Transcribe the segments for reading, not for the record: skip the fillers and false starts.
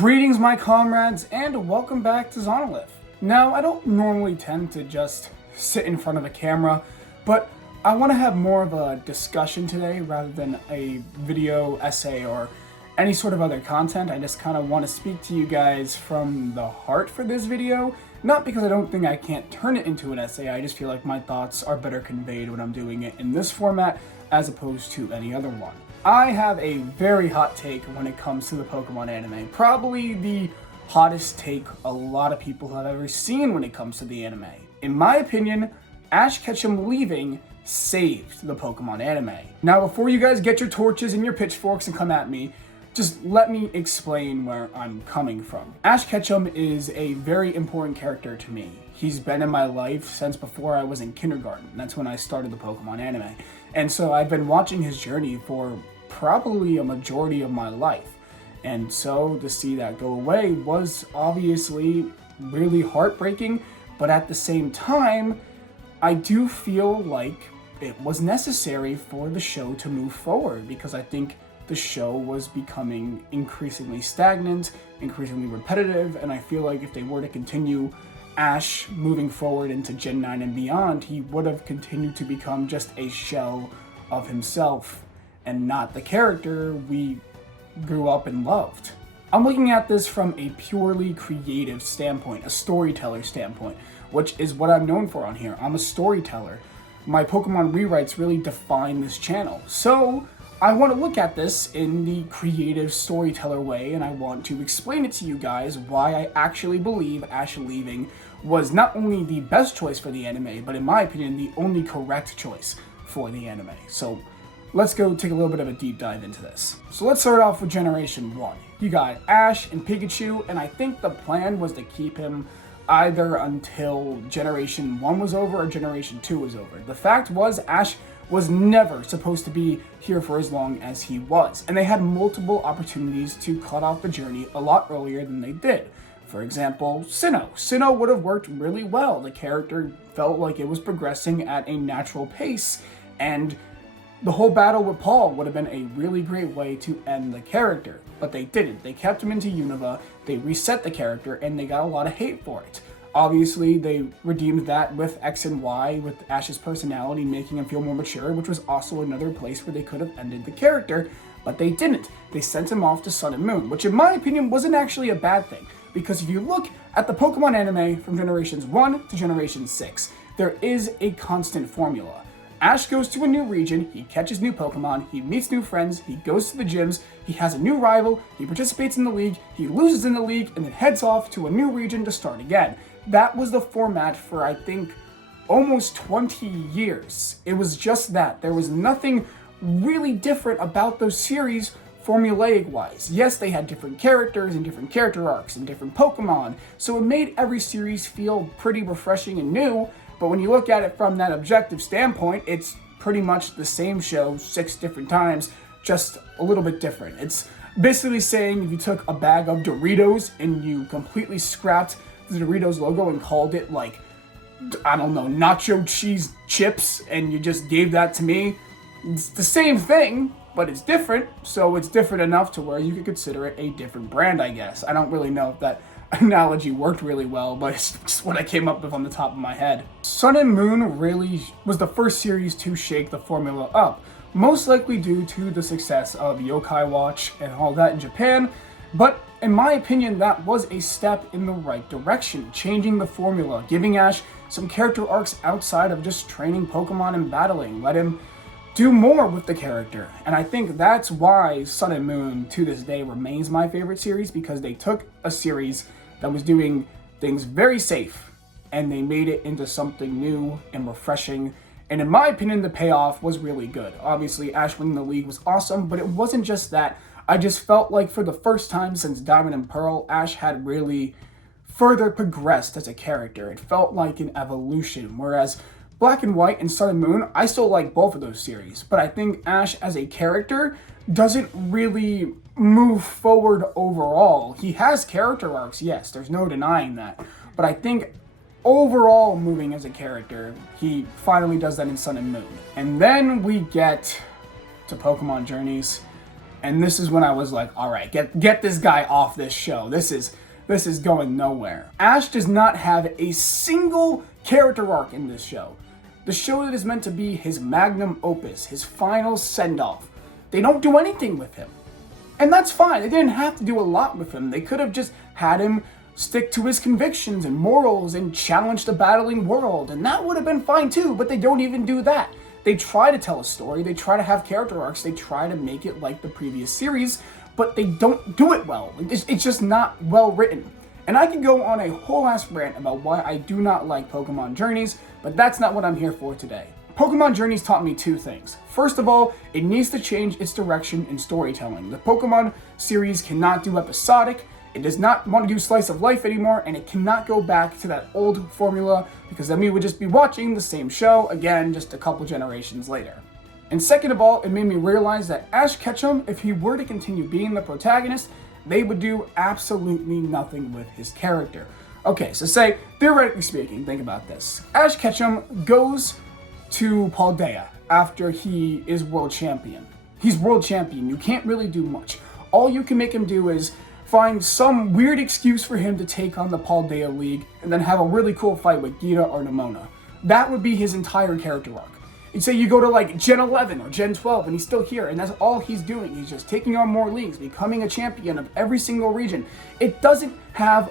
Greetings, my comrades, and welcome back to Zonolith. Now, I don't normally tend to just sit in front of a camera, but I want to have more of a discussion today rather than a video essay or any sort of other content. I just kind of want to speak to you guys from the heart for this video, not because I don't think I can't turn it into an essay. I just feel like my thoughts are better conveyed when I'm doing it in this format as opposed to any other one. I have a very hot take when it comes to the Pokemon anime. Probably the hottest take a lot of people have ever seen when it comes to the anime. In my opinion, Ash Ketchum leaving saved the Pokemon anime. Now, before you guys get your torches and your pitchforks and come at me, just let me explain where I'm coming from. Ash Ketchum is a very important character to me. He's been in my life since before I was in kindergarten. That's when I started the Pokemon anime. And so I've been watching his journey for probably a majority of my life. And so to see that go away was obviously really heartbreaking, but at the same time, I do feel like it was necessary for the show to move forward because I think the show was becoming increasingly stagnant, increasingly repetitive, and I feel like if they were to continue Ash moving forward into Gen 9 and beyond, he would have continued to become just a shell of himself and not the character we grew up and loved. I'm looking at this from a purely creative standpoint, a storyteller standpoint, which is what I'm known for on here. I'm a storyteller. My Pokemon rewrites really define this channel. So I want to look at this in the creative storyteller way, and I want to explain it to you guys why I actually believe Ash leaving was not only the best choice for the anime, but in my opinion, the only correct choice for the anime. So let's go take a little bit of a deep dive into this. So let's start off with Generation 1. You got Ash and Pikachu, and I think the plan was to keep him either until Generation 1 was over or Generation 2 was over. The fact was, Ash was never supposed to be here for as long as he was, and they had multiple opportunities to cut off the journey a lot earlier than they did. For example, Sinnoh. Sinnoh would have worked really well. The character felt like it was progressing at a natural pace, and the whole battle with Paul would have been a really great way to end the character, but they didn't. They kept him into Unova, they reset the character, and they got a lot of hate for it. Obviously, they redeemed that with X and Y, with Ash's personality, making him feel more mature, which was also another place where they could have ended the character, but they didn't. They sent him off to Sun and Moon, which in my opinion wasn't actually a bad thing, because if you look at the Pokemon anime from Generations 1 to Generation 6, there is a constant formula. Ash goes to a new region, he catches new Pokemon, he meets new friends, he goes to the gyms, he has a new rival, he participates in the league, he loses in the league, and then heads off to a new region to start again. That was the format for, I think, almost 20 years. It was just that. There was nothing really different about those series formulaic-wise. Yes, they had different characters and different character arcs and different Pokemon, so it made every series feel pretty refreshing and new, but when you look at it from that objective standpoint, it's pretty much the same show 6 different times, just a little bit different. It's basically saying if you took a bag of Doritos and you completely scrapped the Doritos logo and called it, like, I don't know, nacho cheese chips, and you just gave that to me, it's the same thing, but it's different, so it's different enough to where you could consider it a different brand, I guess. I don't really know if that analogy worked really well, but it's just what I came up with on the top of my head. Sun and Moon really was the first series to shake the formula up, most likely due to the success of Yokai Watch and all that in Japan, but in my opinion, that was a step in the right direction, changing the formula, giving Ash some character arcs outside of just training Pokemon and battling, let him do more with the character. And I think that's why Sun and Moon to this day remains my favorite series, because they took a series that was doing things very safe and they made it into something new and refreshing. And in my opinion, the payoff was really good. Obviously, Ash winning the league was awesome, but it wasn't just that. I just felt like for the first time since Diamond and Pearl, Ash had really further progressed as a character. It felt like an evolution, whereas Black and White and Sun and Moon, I still like both of those series, but I think Ash as a character doesn't really move forward overall. He has character arcs, yes, there's no denying that, but I think overall moving as a character, he finally does that in Sun and Moon. And then we get to Pokemon Journeys. And this is when I was like, all right, get this guy off this show. This is going nowhere. Ash does not have a single character arc in this show. The show that is meant to be his magnum opus, his final send-off. They don't do anything with him. And that's fine. They didn't have to do a lot with him. They could have just had him stick to his convictions and morals and challenge the battling world, and that would have been fine too, but they don't even do that. They try to tell a story, they try to have character arcs, they try to make it like the previous series, but they don't do it well. It's just not well written. And I could go on a whole ass rant about why I do not like Pokemon Journeys, but that's not what I'm here for today. Pokemon Journeys taught me two things. First of all, it needs to change its direction in storytelling. The Pokemon series cannot do episodic, it does not want to do slice of life anymore, and it cannot go back to that old formula, because then we would just be watching the same show again just a couple generations later. And second of all, it made me realize that Ash Ketchum, if he were to continue being the protagonist, they would do absolutely nothing with his character. Okay, so say, theoretically speaking, think about this. Ash Ketchum goes to Paldea after he is world champion. He's world champion, you can't really do much. All you can make him do is find some weird excuse for him to take on the Paldea League and then have a really cool fight with Gita or Nemona. That would be his entire character arc. You'd say you go to like Gen 11 or Gen 12 and he's still here, and that's all he's doing. He's just taking on more leagues, becoming a champion of every single region. It doesn't have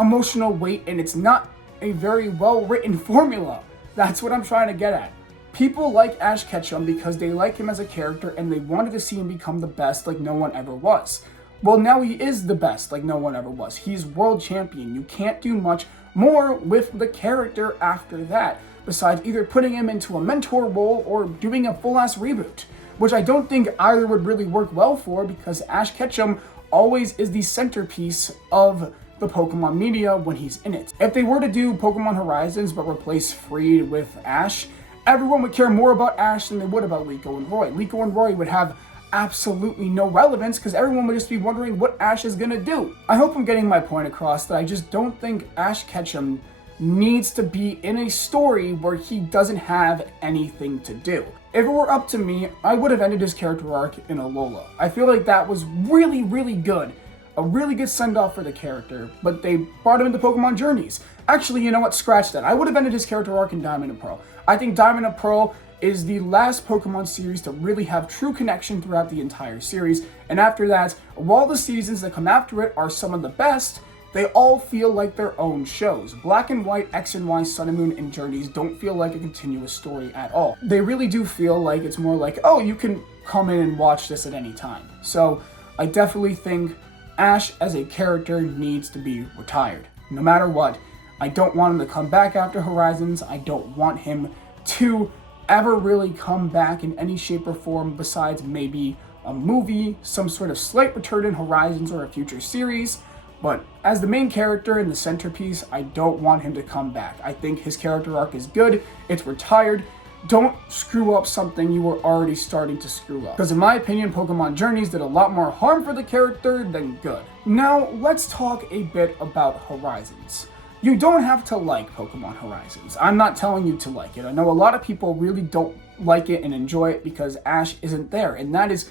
emotional weight, and it's not a very well-written formula. That's what I'm trying to get at. People like Ash Ketchum because they like him as a character and they wanted to see him become the best like no one ever was. Well, now he is the best like no one ever was. He's world champion. You can't do much more with the character after that, besides either putting him into a mentor role or doing a full-ass reboot, which I don't think either would really work well for, because Ash Ketchum always is the centerpiece of the Pokemon media when he's in it. If they were to do Pokemon Horizons but replace Freed with Ash, everyone would care more about Ash than they would about Liko and Roy. Liko and Roy would have absolutely no relevance because everyone would just be wondering what Ash is gonna do. I hope I'm getting my point across that I just don't think Ash Ketchum needs to be in a story where he doesn't have anything to do. If it were up to me, I would have ended his character arc in Alola. I feel like that was really, really good. A really good send-off for the character, but they brought him into Pokemon Journeys. Actually, you know what? Scratch that. I would have ended his character arc in Diamond and Pearl. I think Diamond and Pearl is the last Pokemon series to really have true connection throughout the entire series, and after that, while the seasons that come after it are some of the best, they all feel like their own shows. Black and White, X and Y, Sun and Moon, and Journeys don't feel like a continuous story at all. They really do feel like it's more like, oh, you can come in and watch this at any time. So I definitely think Ash as a character needs to be retired. No matter what, I don't want him to come back after Horizons. I don't want him to ever really come back in any shape or form besides maybe a movie, some sort of slight return in Horizons or a future series. But as the main character and the centerpiece, I don't want him to come back. I think his character arc is good, it's retired. Don't screw up something you were already starting to screw up. Because in my opinion, Pokemon Journeys did a lot more harm for the character than good. Now, let's talk a bit about Horizons. You don't have to like Pokemon Horizons. I'm not telling you to like it. I know a lot of people really don't like it and enjoy it because Ash isn't there, and that is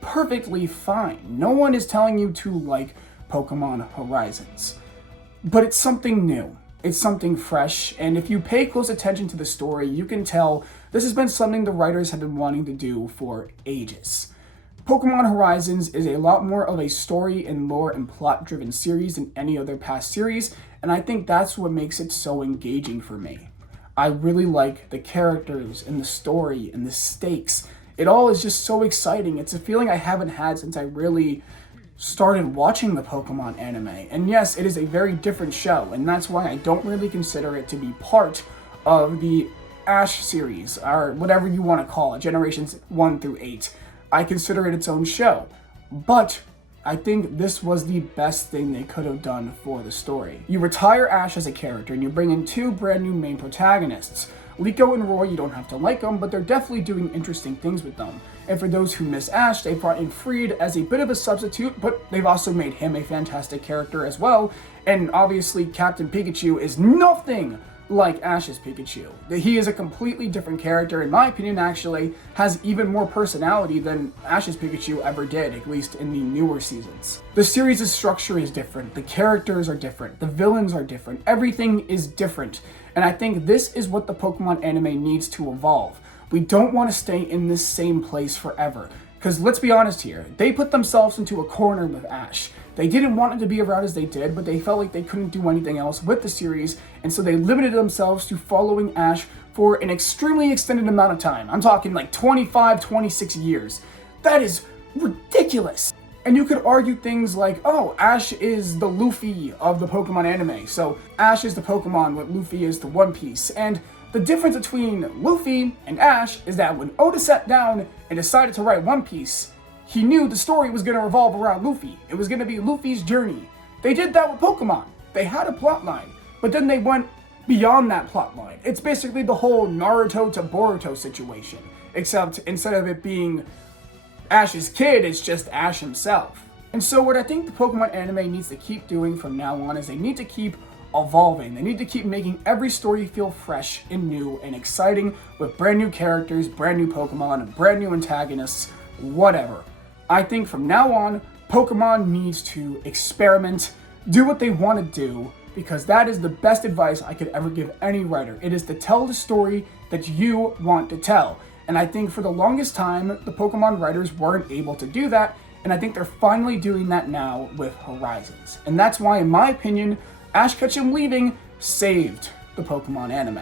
perfectly fine. No one is telling you to like Pokemon Horizons. But it's something new. It's something fresh, and if you pay close attention to the story, you can tell this has been something the writers have been wanting to do for ages. Pokemon Horizons is a lot more of a story and lore and plot-driven series than any other past series, and I think that's what makes it so engaging for me. I really like the characters and the story and the stakes. It all is just so exciting. It's a feeling I haven't had since I really started watching the Pokemon anime. And yes, it is a very different show, and that's why I don't really consider it to be part of the Ash series, or whatever you want to call it, generations 1 through 8. I consider it its own show. But I think this was the best thing they could have done for the story. You retire Ash as a character, and you bring in 2 brand new main protagonists. Liko and Roy, you don't have to like them, but they're definitely doing interesting things with them. And for those who miss Ash, they brought in Freed as a bit of a substitute, but they've also made him a fantastic character as well. And obviously, Captain Pikachu is nothing like Ash's Pikachu. He is a completely different character, in my opinion, actually has even more personality than Ash's Pikachu ever did, at least in the newer seasons. The series' structure is different, the characters are different, the villains are different, everything is different, and I think this is what the Pokemon anime needs to evolve. We don't want to stay in this same place forever, because let's be honest here, they put themselves into a corner with Ash. They didn't want it to be around as they did, but they felt like they couldn't do anything else with the series, and so they limited themselves to following Ash for an extremely extended amount of time. I'm talking like 25, 26 years. That is ridiculous. And you could argue things like, oh, Ash is the Luffy of the Pokemon anime, so Ash is the Pokemon, what Luffy is to One Piece, and the difference between Luffy and Ash is that when Oda sat down and decided to write One Piece, he knew the story was going to revolve around Luffy. It was going to be Luffy's journey. They did that with Pokemon. They had a plotline, but then they went beyond that plotline. It's basically the whole Naruto to Boruto situation, except instead of it being Ash's kid, it's just Ash himself. And so what I think the Pokemon anime needs to keep doing from now on is they need to keep evolving. They need to keep making every story feel fresh and new and exciting with brand new characters, brand new Pokemon, brand new antagonists, whatever. I think from now on, Pokemon needs to experiment, do what they want to do, because that is the best advice I could ever give any writer. It is to tell the story that you want to tell. And I think for the longest time, the Pokemon writers weren't able to do that, and I think they're finally doing that now with Horizons. And that's why, in my opinion, Ash Ketchum leaving saved the Pokemon anime.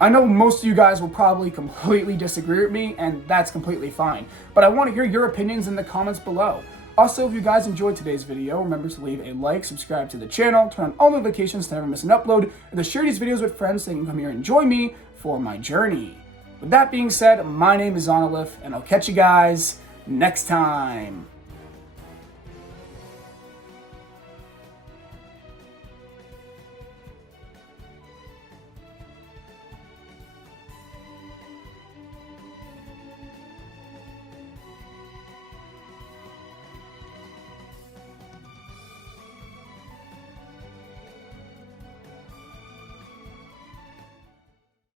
I know most of you guys will probably completely disagree with me, and that's completely fine, but I want to hear your opinions in the comments below. Also, if you guys enjoyed today's video, remember to leave a like, subscribe to the channel, turn on all notifications to never miss an upload, and to share these videos with friends so they can come here and join me for my journey. With that being said, my name is Zonalith, and I'll catch you guys next time.